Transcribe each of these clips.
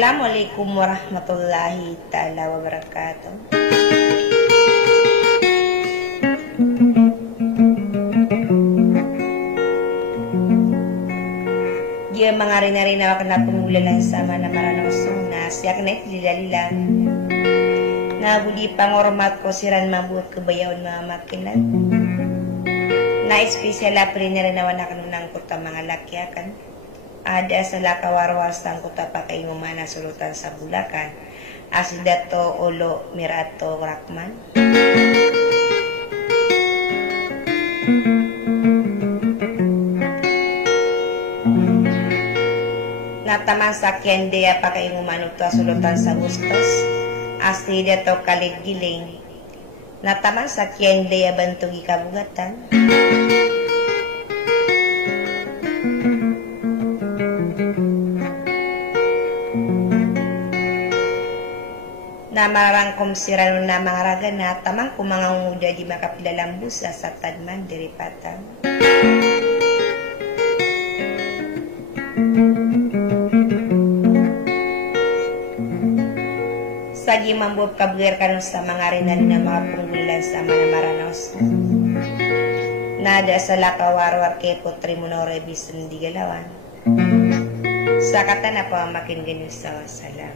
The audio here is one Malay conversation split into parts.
Assalamualaikum warahmatullahi taala wabarakatuh. Dia mangarin-arina wakna pengulalan sama namarana usuna siyak na itlilalilan. Na budi pangormat ko siran mabuot kebayawan mga makinan. Na espesyal apri na rin nawan akan kota mga lakyakan. Ada sa kawarwasan ko pakai ngumana sulutan sa Bulacan Asidato Olo Mirato Rakman nataman sakyan dia pakai ngumano to sulutan sa Bustos Asidato Kaliggiling nataman sakyan dia bantugi kabugatan namarangkom siran na mga raga na tamang kumanganguda di makapilalang busa sa tadman diri patang. Sagi mambup kabwer kanus sa mga rinari na mga punggulan sa mga maranaos. Nada sa lakawarwar kay putri mo na rebis hindi galawan. Sa kata na po makin ganyan sa salam.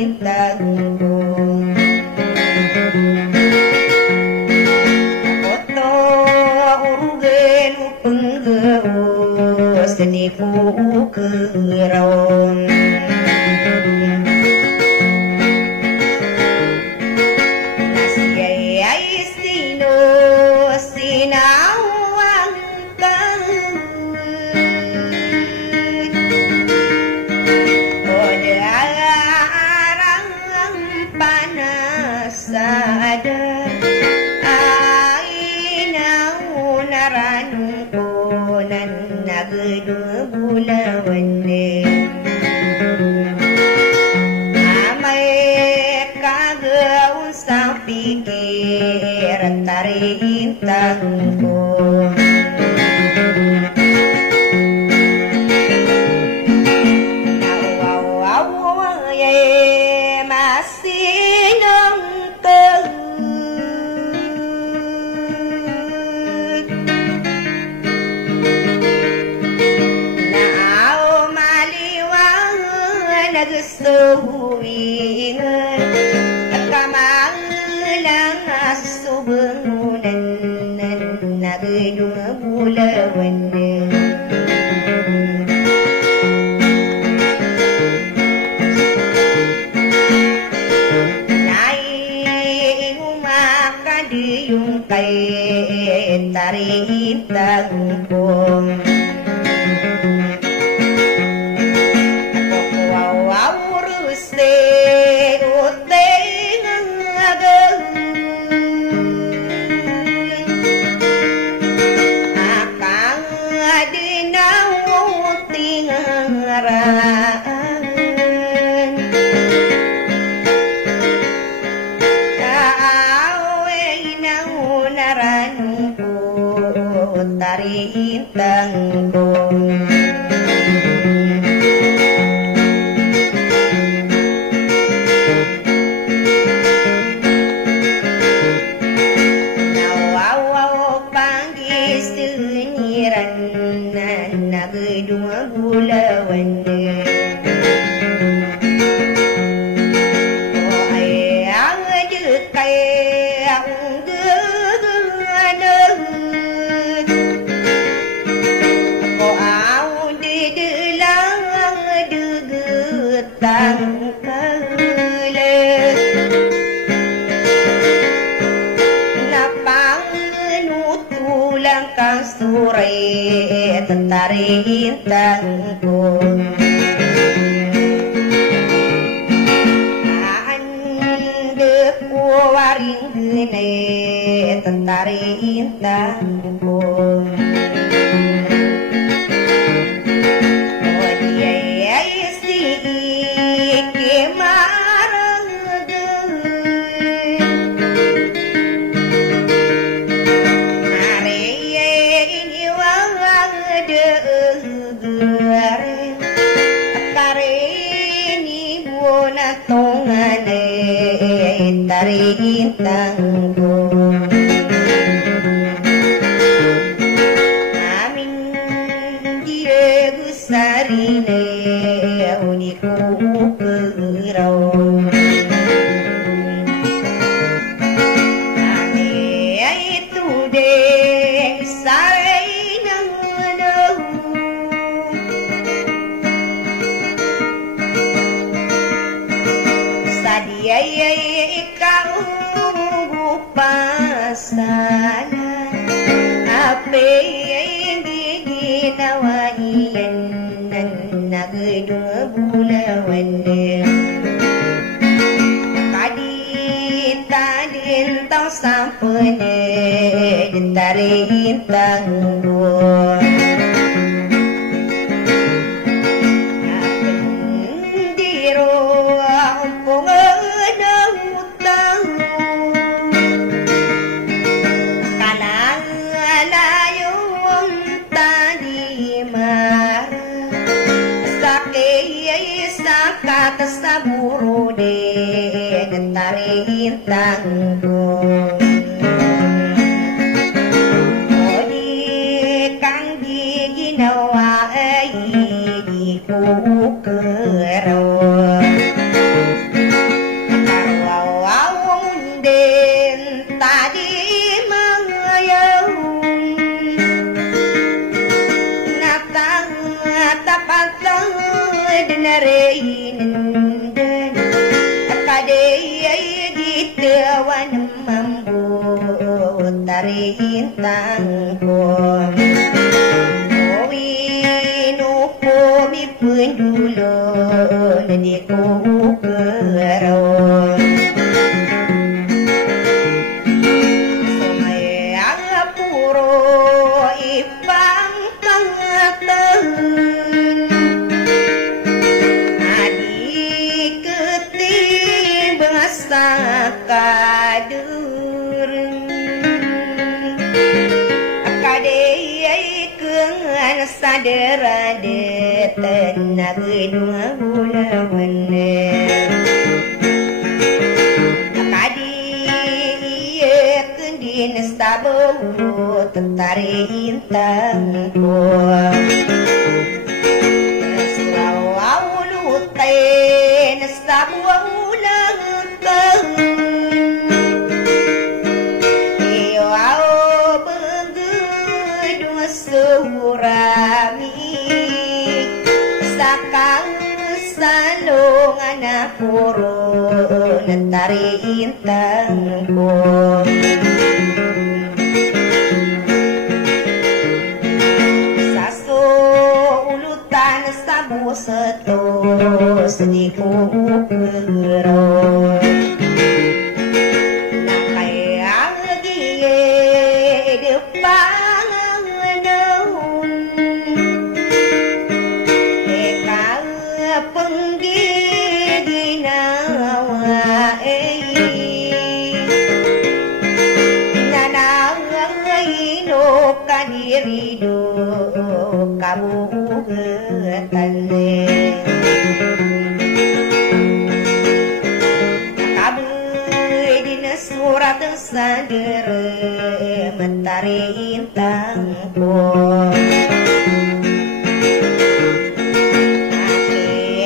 intang ko. Akoto urugen penggeus seniku keraon. Pikir tarik intang ko. Masih nongkeng nao maliwang nagsuwingan kamang subengunan nagdung bulawan nai umakadiyung kay tarintang ko. Intang ko. Nawawaw panggis tuniran na nagdung bulawan. O ay ang dekay ang tang kalet napang nutulang kang suray tatarintang ko. Ande ko waring gene tatarintang ko. Tarintang ko. Amin Diego sarine uniku keraw. Ame itu deh saray ng sadiyay ikaw pasalan ape giginawa iyan ng nagdung bulawan. Kadita din tang sampune tarintang ko. Katas sa buro din tarintang ko. O di kang di ginawa ay di ko keraw. narainin akadaya gitawan mambu tarintang ko owinupo mi pendulo di ko keraw sumaya puro ipang kangatan adik ketimbang sakadureng akadayai kengan sadera de tenaga dua bulan akadi iya kendin sabo tentari intang ko selalu ten sabo ulang kau iyo au bengedu surami sakang salong anak puro netari intang ko saso ulutan sabu seto sediku kero nakai anggie depan naun eka penggi ginawa nanangaino kadirido kamu getane surat sadere mentari intang ko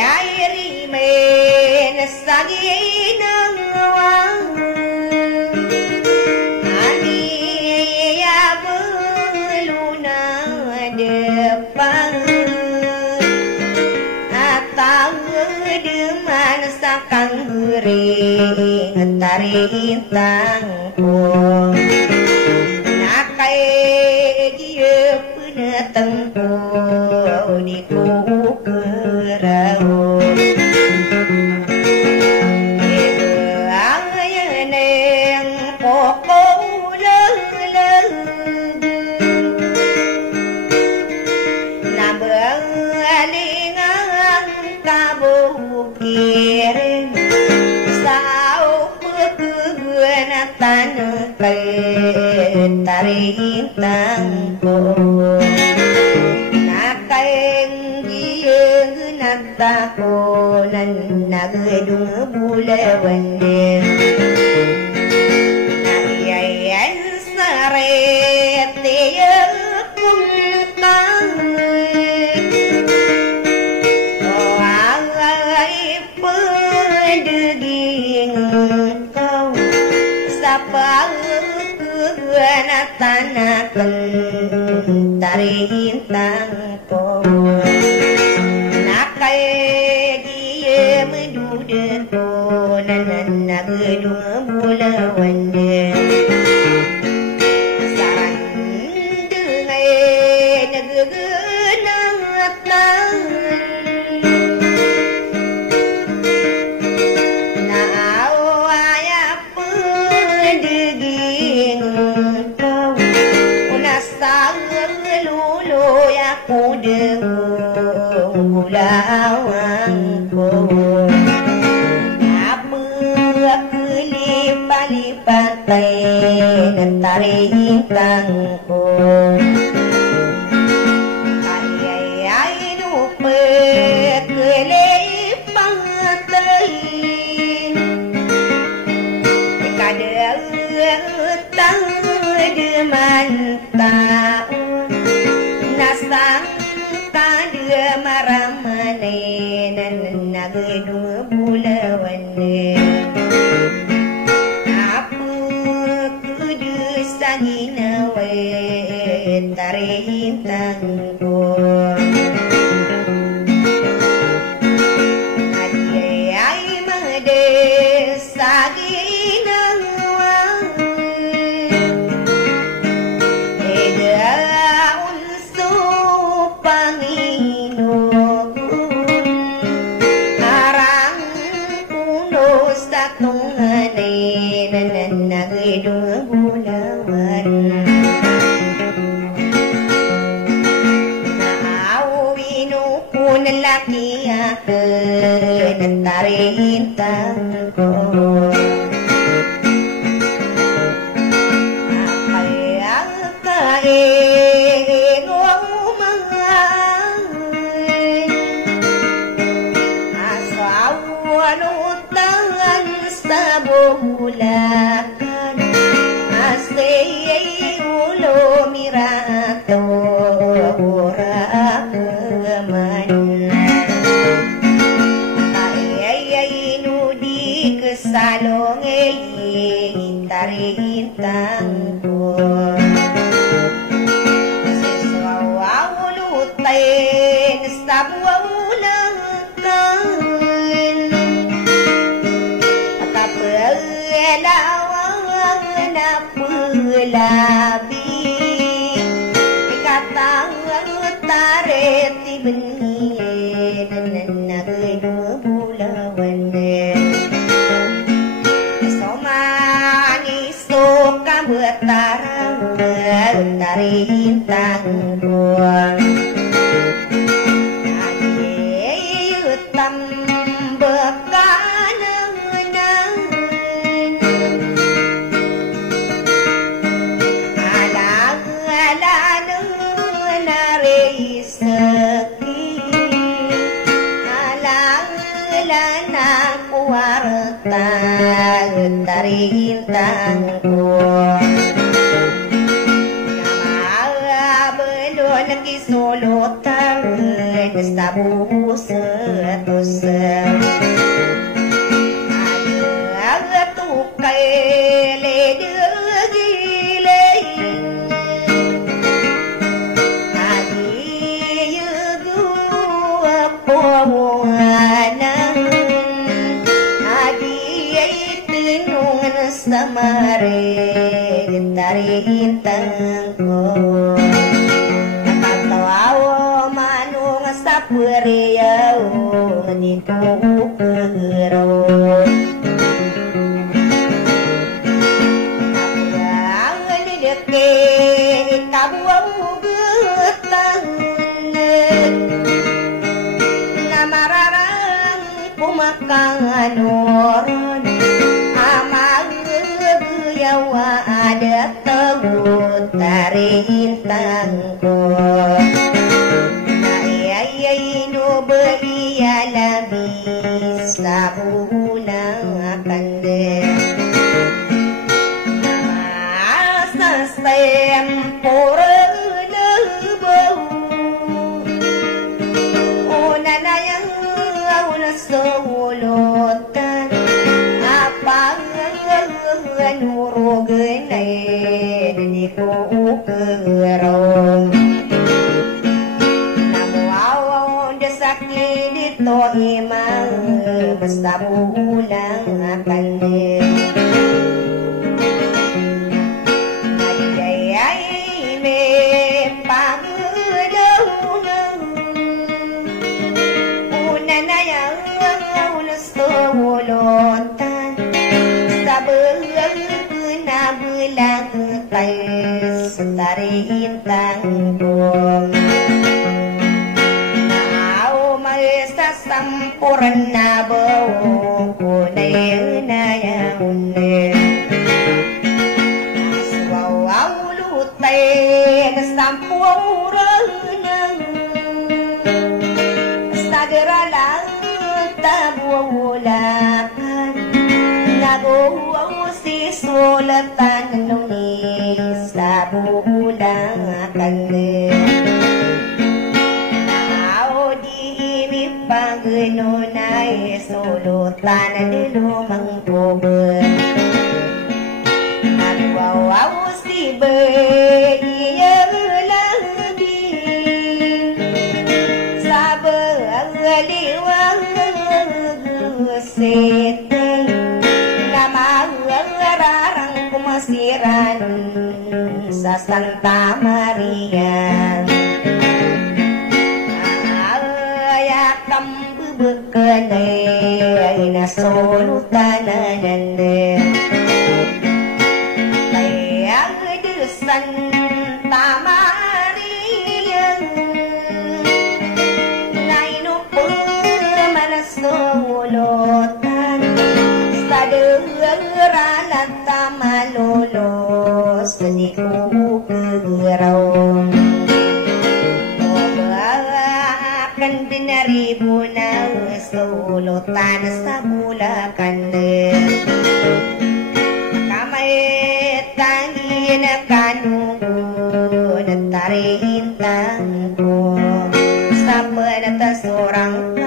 airi men saginang wang ani ya beluna depan atang deman sakang gering tari intang ko nakai dia peneteng ko di ko kerau ebe angayaneng poko leleng nabang alingang kabukireng tanah tari intang ko nakaeng gieng nata ko nan nagedung bulawan nayayan saret tiyang kumkang o angay pedeging kau sapang tanakan tari intang ko nakai dia menduda ko nanan nagedung bulawan saran dengai nagegenang atang aku dengung gulawang ko apa kelipalipatai nentari intang ko ayai lupa kelipatai kada utang demantau nasang kada maramane nan nagedung bulawan apa kudu sanginawe tari intang ko Tarintang ko Apayang kaingong mga Asawan utangan sa bulakan Asay ulo mirato salong tarintang ko siswawawulutin sa buwawulakan kapelawang na pulabi ikatang taret ibinin na nagmubulawan Tarang tarintang buang Ayutam bekanang Alang-alang narisaki Alang-alang kuwarta tarintang buang Kisulutan sa busetos Ada tukay ledegilay Adi yugu apuanan Adi ay tinungan sa mare tarintang ko Puriyaw nito kero Ang nilike kabuang gutang Na mararang pumakang anoron Amang guyawa ada tagut tarintang ko Labis sa bulang kande Masas tempore lebaw Una na yung nasulutan Apang nurugan ay Di ko ukerong Dito imang basta bulang kande Ay may pagdaunang Una na yung nasulutan Sa bulang na bulang tayo Sa tarintang buong Sampuran na bawang ko na yun na yaon Aswawawulutay Sampuran na Sagaralang tabuwulakan Naguwaw si sulatan Nunis tabuwulakan Paggununay sulutan na lumang pober Nagwawaw si Bayang lagi Sa bagaliwang sete Na magararang kumasiran sa Santa Maria Bekanay na sulutan na nande Layang desan tamariyang Naino po manasulo ku kegerau akan binaribu na sulutan sa bulakan kamay tangi na kanungo na tarihintang ko sa panata sorang